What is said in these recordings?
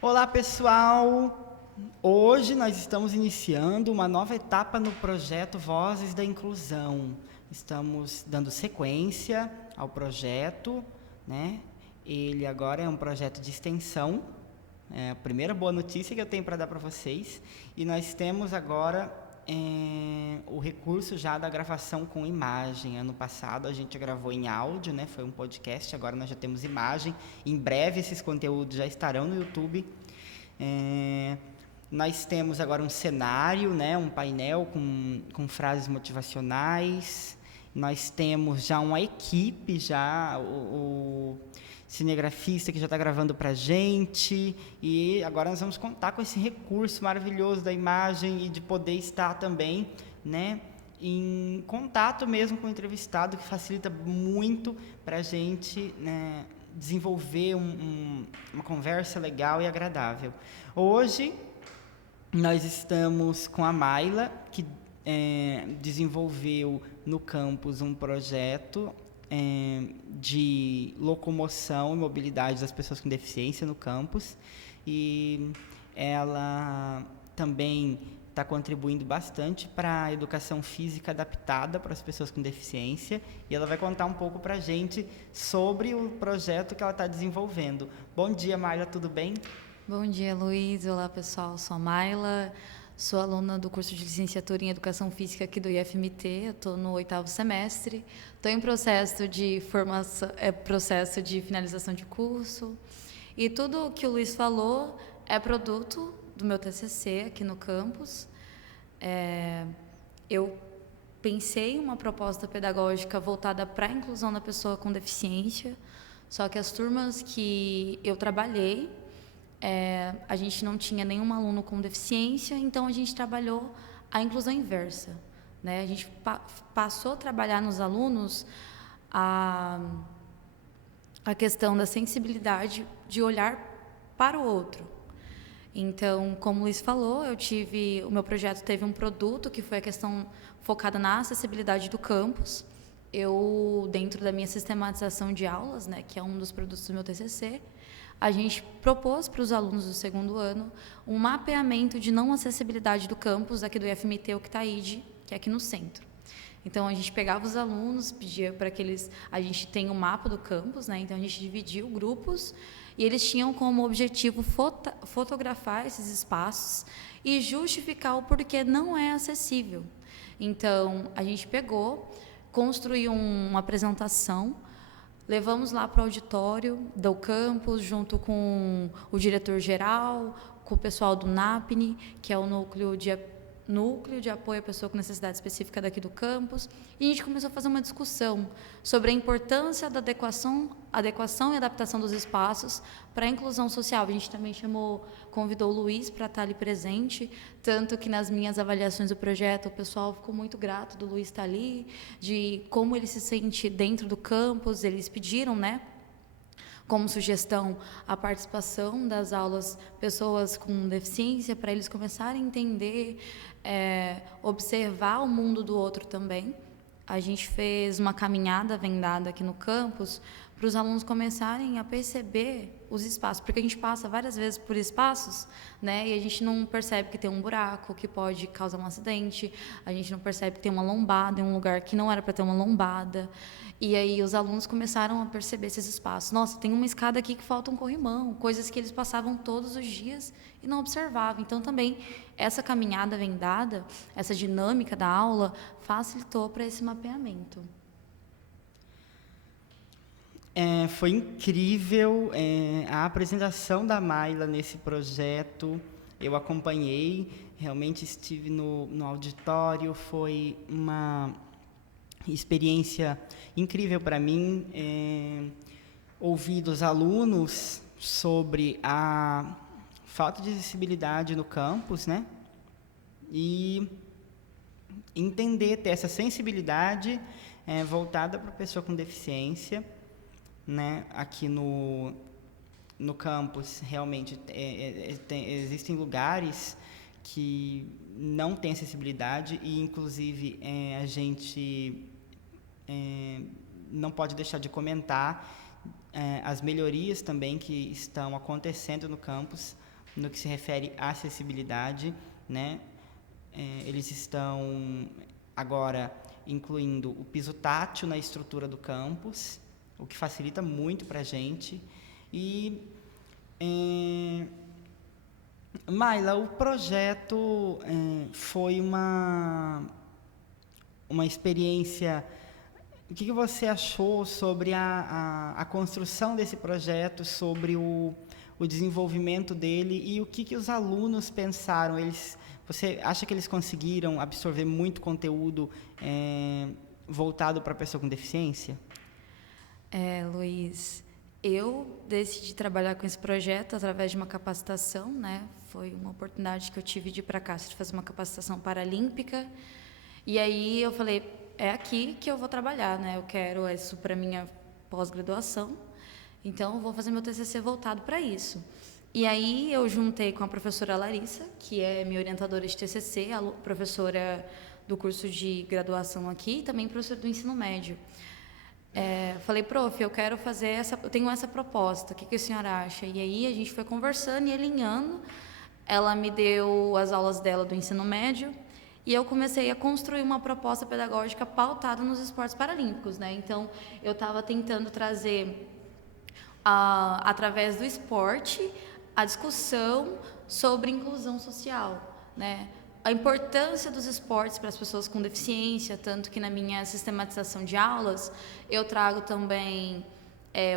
Olá, pessoal! Hoje nós estamos iniciando uma nova etapa no projeto Vozes da Inclusão. Estamos dando sequência ao projeto, né? Ele agora é um projeto de extensão. É a primeira boa notícia que eu tenho para dar para vocês. E nós temos agora o recurso já da gravação com imagem. Ano passado a gente gravou em áudio, né? Foi um podcast, agora nós já temos imagem. Em breve esses conteúdos já estarão no YouTube. Nós temos agora um cenário, né, um painel com frases motivacionais. Nós temos já uma equipe, já o cinegrafista que já está gravando para a gente. E agora nós vamos contar com esse recurso maravilhoso da imagem e de poder estar também, né, em contato mesmo com o entrevistado, que facilita muito para a gente, né, desenvolver uma conversa legal e agradável. Hoje nós estamos com a Mayla, que desenvolveu no campus um projeto de locomoção e mobilidade das pessoas com deficiência no campus, e ela também está contribuindo bastante para a educação física adaptada para as pessoas com deficiência, e ela vai contar um pouco para a gente sobre o projeto que ela está desenvolvendo. Bom dia, Mayla, tudo bem? Bom dia, Luiz. Olá, pessoal. Sou a Mayla, sou aluna do curso de licenciatura em Educação Física aqui do IFMT. Eu estou no 8º semestre. Estou em processo de formação, processo de finalização de curso. E tudo o que o Luiz falou é produto do meu TCC aqui no campus. Eu pensei em uma proposta pedagógica voltada para a inclusão da pessoa com deficiência, só que as turmas que eu trabalhei, a gente não tinha nenhum aluno com deficiência, então a gente trabalhou a inclusão inversa, né? A gente passou a trabalhar nos alunos a questão da sensibilidade de olhar para o outro. Então, como o Luiz falou, o meu projeto teve um produto que foi a questão focada na acessibilidade do campus. Eu, dentro da minha sistematização de aulas, né, que é um dos produtos do meu TCC, a gente propôs para os alunos do segundo ano um mapeamento de não acessibilidade do campus, aqui do IFMT, o Octaíde, que é aqui no centro. Então, a gente pegava os alunos, pedia para que eles... A gente tem um mapa do campus, né? Então, a gente dividiu grupos e eles tinham como objetivo fotografar esses espaços e justificar o porquê não é acessível. Então, a gente pegou, construiu uma apresentação, levamos lá para o auditório do campus, junto com o diretor-geral, com o pessoal do NAPNE, que é o Núcleo de Apoio à Pessoa com Necessidade Específica daqui do campus, e a gente começou a fazer uma discussão sobre a importância da adequação e adaptação dos espaços para a inclusão social. A gente também convidou o Luiz para estar ali presente, tanto que nas minhas avaliações do projeto o pessoal ficou muito grato do Luiz estar ali, de como ele se sente dentro do campus. Eles pediram, né, como sugestão, a participação das aulas pessoas com deficiência, para eles começarem a entender, observar o mundo do outro também. A gente fez uma caminhada vendada aqui no campus para os alunos começarem a perceber os espaços, porque a gente passa várias vezes por espaços, né, e a gente não percebe que tem um buraco que pode causar um acidente, a gente não percebe que tem uma lombada em um lugar que não era para ter uma lombada. E aí os alunos começaram a perceber esses espaços. Nossa, tem uma escada aqui que falta um corrimão, coisas que eles passavam todos os dias e não observavam. Então, também, essa caminhada vendada, essa dinâmica da aula, facilitou para esse mapeamento. Foi incrível a apresentação da Mayla nesse projeto. Eu acompanhei, realmente estive no auditório, foi uma experiência incrível para mim, ouvir dos alunos sobre a falta de acessibilidade no campus, né? E entender, ter essa sensibilidade voltada para a pessoa com deficiência, né? Aqui no campus, realmente, existem lugares que não têm acessibilidade e, inclusive, a gente não pode deixar de comentar as melhorias também que estão acontecendo no campus no que se refere à acessibilidade, né? Eles estão agora incluindo o piso tátil na estrutura do campus, o que facilita muito para a gente. E, Maila, o projeto foi uma experiência. O que você achou sobre a construção desse projeto, sobre o desenvolvimento dele e o que os alunos pensaram? Você acha que eles conseguiram absorver muito conteúdo voltado para a pessoa com deficiência? Luiz, eu decidi trabalhar com esse projeto através de uma capacitação, né? Foi uma oportunidade que eu tive de ir para cá, de fazer uma capacitação paralímpica. E aí eu falei, é aqui que eu vou trabalhar, né? Eu quero isso para minha pós-graduação, então eu vou fazer meu TCC voltado para isso. E aí eu juntei com a professora Larissa, que é minha orientadora de TCC, a professora do curso de graduação aqui e também professora do ensino médio. Falei, prof, eu quero fazer eu tenho essa proposta, o que a senhora acha? E aí a gente foi conversando e alinhando, ela me deu as aulas dela do ensino médio e eu comecei a construir uma proposta pedagógica pautada nos esportes paralímpicos, né? Então, eu estava tentando trazer, através do esporte, a discussão sobre inclusão social, né? A importância dos esportes para as pessoas com deficiência, tanto que na minha sistematização de aulas, eu trago também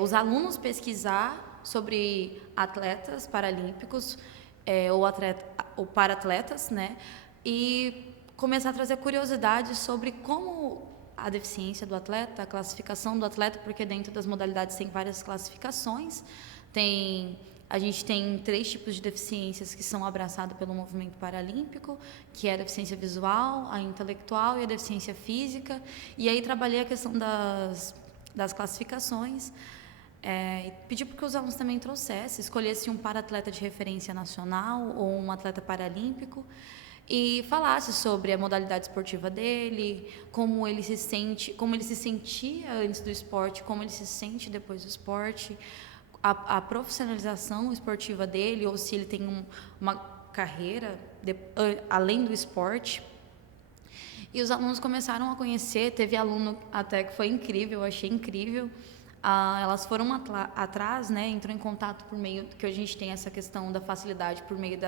os alunos pesquisar sobre atletas paralímpicos ou para-atletas, né? E começar a trazer curiosidade sobre como a deficiência do atleta, a classificação do atleta, porque dentro das modalidades tem várias classificações. A gente tem 3 tipos de deficiências que são abraçados pelo movimento paralímpico, que é a deficiência visual, a intelectual e a deficiência física. E aí trabalhei a questão das classificações. E pedi para que os alunos também trouxessem, escolhessem um para-atleta de referência nacional ou um atleta paralímpico e falasse sobre a modalidade esportiva dele, como ele se sentia antes do esporte, como ele se sente depois do esporte, a profissionalização esportiva dele, ou se ele tem uma carreira além do esporte. E os alunos começaram a conhecer, teve aluno até que foi incrível, eu achei incrível. Elas foram atrás, né, entrou em contato por meio, que a gente tem essa questão da facilidade por meio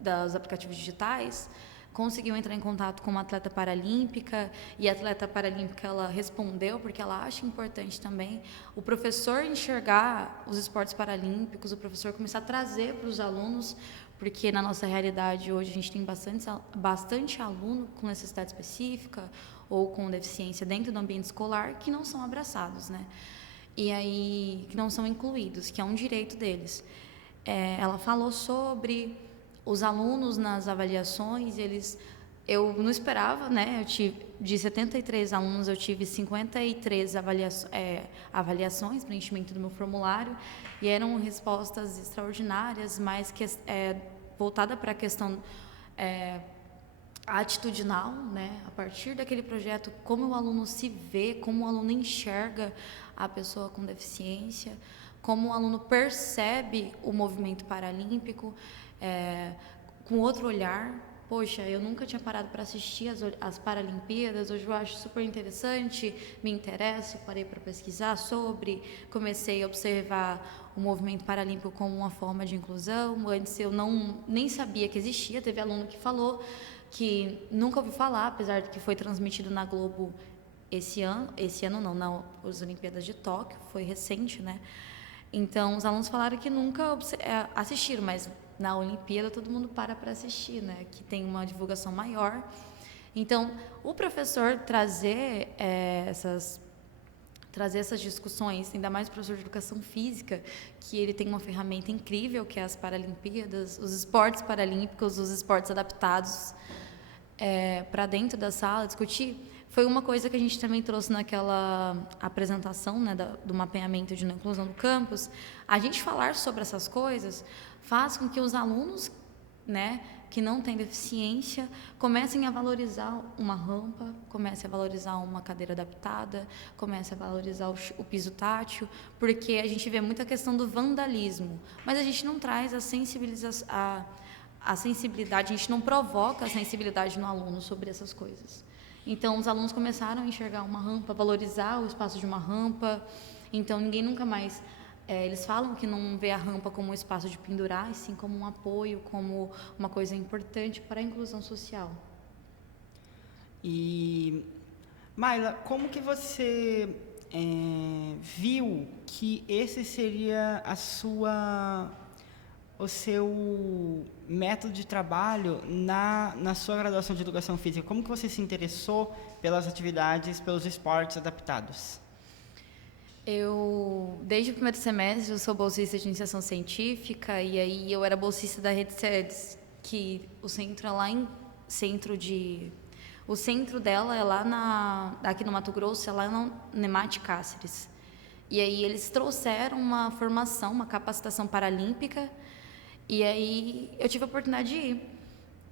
dos aplicativos digitais, conseguiu entrar em contato com uma atleta paralímpica e a atleta paralímpica ela respondeu porque ela acha importante também o professor enxergar os esportes paralímpicos, o professor começar a trazer para os alunos, porque na nossa realidade hoje a gente tem bastante aluno com necessidade específica ou com deficiência dentro do ambiente escolar que não são abraçados, né? E aí que não são incluídos, que é um direito deles. Ela falou sobre os alunos nas avaliações, eu não esperava, né? De 73 alunos, eu tive 53 avaliações, preenchimento do meu formulário, e eram respostas extraordinárias, mas voltada para a questão atitudinal, né? A partir daquele projeto, como o aluno se vê, como o aluno enxerga a pessoa com deficiência, como o aluno percebe o movimento paralímpico, com outro olhar. Poxa, eu nunca tinha parado para assistir as Paralimpíadas, hoje eu acho super interessante, me interesso, parei para pesquisar sobre, comecei a observar o movimento paralímpico como uma forma de inclusão. Antes eu nem sabia que existia, teve aluno que falou que nunca ouviu falar, apesar de que foi transmitido na Globo esse ano não, nas Olimpíadas de Tóquio, foi recente, né? Então, os alunos falaram que nunca assistiram, mas na Olimpíada todo mundo para assistir, né? Que tem uma divulgação maior. Então, o professor trazer essas discussões, ainda mais o professor de educação física, que ele tem uma ferramenta incrível, que é as Paralimpíadas, os esportes paralímpicos, os esportes adaptados, para dentro da sala, discutir, foi uma coisa que a gente também trouxe naquela apresentação, né, do mapeamento de inclusão do campus. A gente falar sobre essas coisas faz com que os alunos, né, que não têm deficiência, comecem a valorizar uma rampa, comecem a valorizar uma cadeira adaptada, comecem a valorizar o piso tátil, porque a gente vê muita questão do vandalismo, mas a gente não traz a sensibilidade, a gente não provoca a sensibilidade no aluno sobre essas coisas. Então, os alunos começaram a enxergar uma rampa, valorizar o espaço de uma rampa. Então, ninguém nunca mais... eles falam que não vê a rampa como um espaço de pendurar, e sim como um apoio, como uma coisa importante para a inclusão social. E, Mayla, como que você viu que esse seria o seu método de trabalho na sua graduação de Educação Física? Como que você se interessou pelas atividades, pelos esportes adaptados? Desde o primeiro semestre, eu sou bolsista de iniciação científica, e aí eu era bolsista da Rede SEDES, que o centro é lá o centro dela é lá aqui no Mato Grosso, é lá no Nemate Cáceres. E aí eles trouxeram uma formação, uma capacitação paralímpica, e aí eu tive a oportunidade de ir.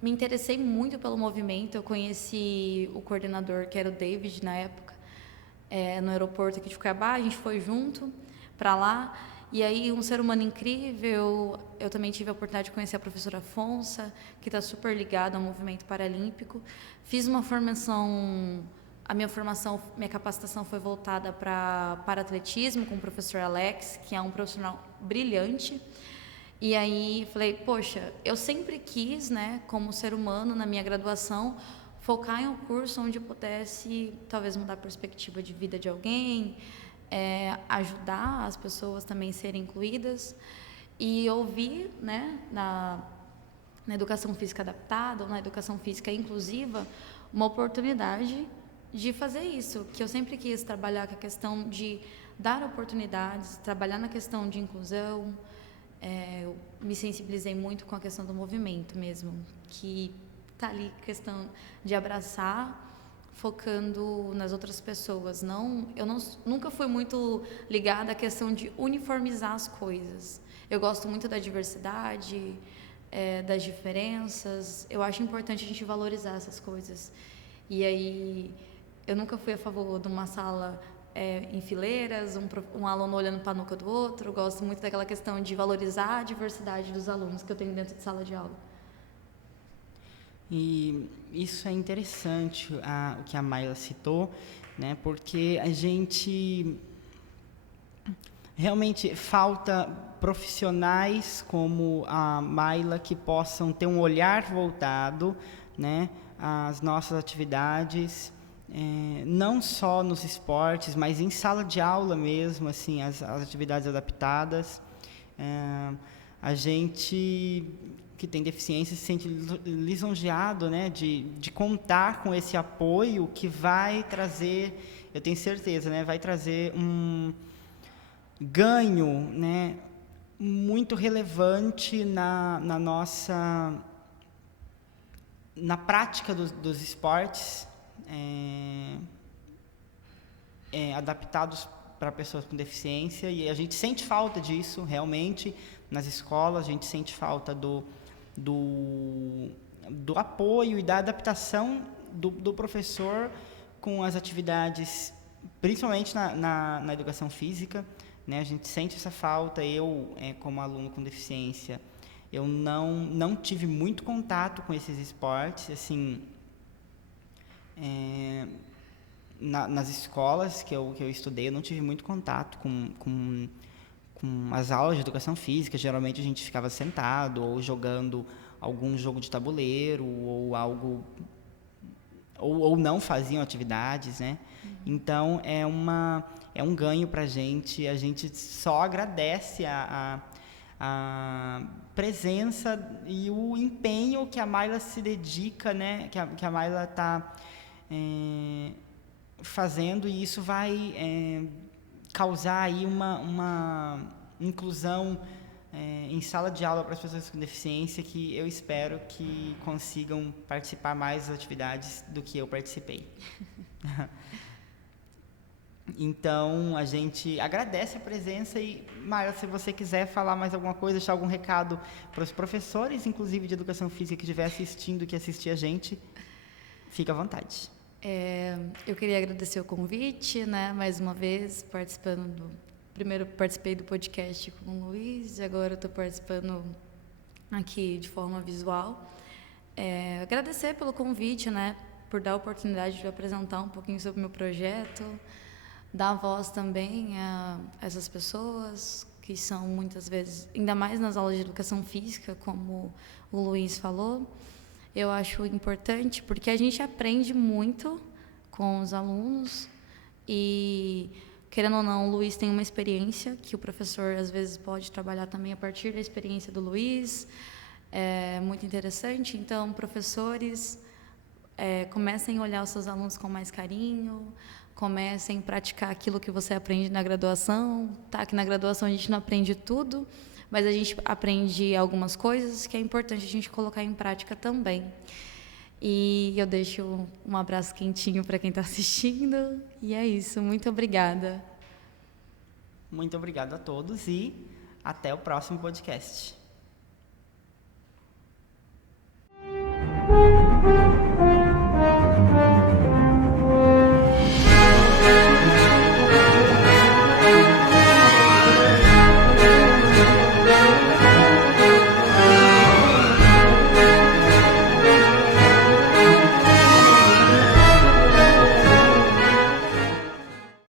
Me interessei muito pelo movimento, eu conheci o coordenador, que era o David, na época, no aeroporto aqui de Cuiabá, a gente foi junto para lá, e aí um ser humano incrível. Eu também tive a oportunidade de conhecer a professora Afonsa, que está super ligada ao movimento paralímpico. Fiz uma formação, minha capacitação foi voltada para atletismo com o professor Alex, que é um profissional brilhante. E aí falei, poxa, eu sempre quis, né, como ser humano, na minha graduação, focar em um curso onde eu pudesse talvez mudar a perspectiva de vida de alguém, ajudar as pessoas também a serem incluídas. E eu vi, né, na educação física adaptada ou na educação física inclusiva, uma oportunidade de fazer isso, que eu sempre quis trabalhar com a questão de dar oportunidades, trabalhar na questão de inclusão. Eu me sensibilizei muito com a questão do movimento mesmo, que está ali questão de abraçar, focando nas outras pessoas. Eu nunca fui muito ligada à questão de uniformizar as coisas. Eu gosto muito da diversidade, das diferenças. Eu acho importante a gente valorizar essas coisas. E aí, eu nunca fui a favor de uma sala em fileiras, um aluno olhando para a nuca do outro. Eu gosto muito daquela questão de valorizar a diversidade dos alunos que eu tenho dentro de sala de aula. E isso é interessante, o que a Mayla citou, né? Porque a gente realmente falta profissionais como a Mayla que possam ter um olhar voltado, né, às nossas atividades, não só nos esportes, mas em sala de aula mesmo, assim, as atividades adaptadas. A gente que tem deficiência se sente lisonjeado, né, de contar com esse apoio que vai trazer, eu tenho certeza, né, vai trazer um ganho, né, muito relevante na prática dos esportes adaptados para pessoas com deficiência, e a gente sente falta disso realmente nas escolas. A gente sente falta do apoio e da adaptação do professor com as atividades, principalmente na educação física, né? A gente sente essa falta. Eu, como aluno com deficiência, eu não tive muito contato com esses esportes, assim, nas escolas que eu estudei. Eu não tive muito contato com as aulas de educação física. Geralmente a gente ficava sentado ou jogando algum jogo de tabuleiro ou algo, ou não faziam atividades, né? Então é um ganho para a gente só agradece a presença e o empenho que a Mayla se dedica, né? Que a Mayla está fazendo, e isso vai causar aí uma inclusão em sala de aula para as pessoas com deficiência, que eu espero que consigam participar mais das atividades do que eu participei. Então, a gente agradece a presença e, Maia, se você quiser falar mais alguma coisa, deixar algum recado para os professores, inclusive de educação física, que estiver assistindo, que assistir a gente, fica à vontade. Eu queria agradecer o convite, né, mais uma vez, primeiro participei do podcast com o Luiz, e agora estou participando aqui de forma visual. Agradecer pelo convite, né, por dar a oportunidade de apresentar um pouquinho sobre o meu projeto, dar voz também a essas pessoas que são muitas vezes, ainda mais nas aulas de educação física, como o Luiz falou, eu acho importante porque a gente aprende muito com os alunos e, querendo ou não, o Luiz tem uma experiência que o professor às vezes pode trabalhar também a partir da experiência do Luiz, é muito interessante. Então, professores, comecem a olhar os seus alunos com mais carinho, comecem a praticar aquilo que você aprende na graduação, tá? Que na graduação a gente não aprende tudo, mas a gente aprende algumas coisas que é importante a gente colocar em prática também. E eu deixo um abraço quentinho para quem está assistindo, e é isso. Muito obrigada. Muito obrigado a todos e até o próximo podcast.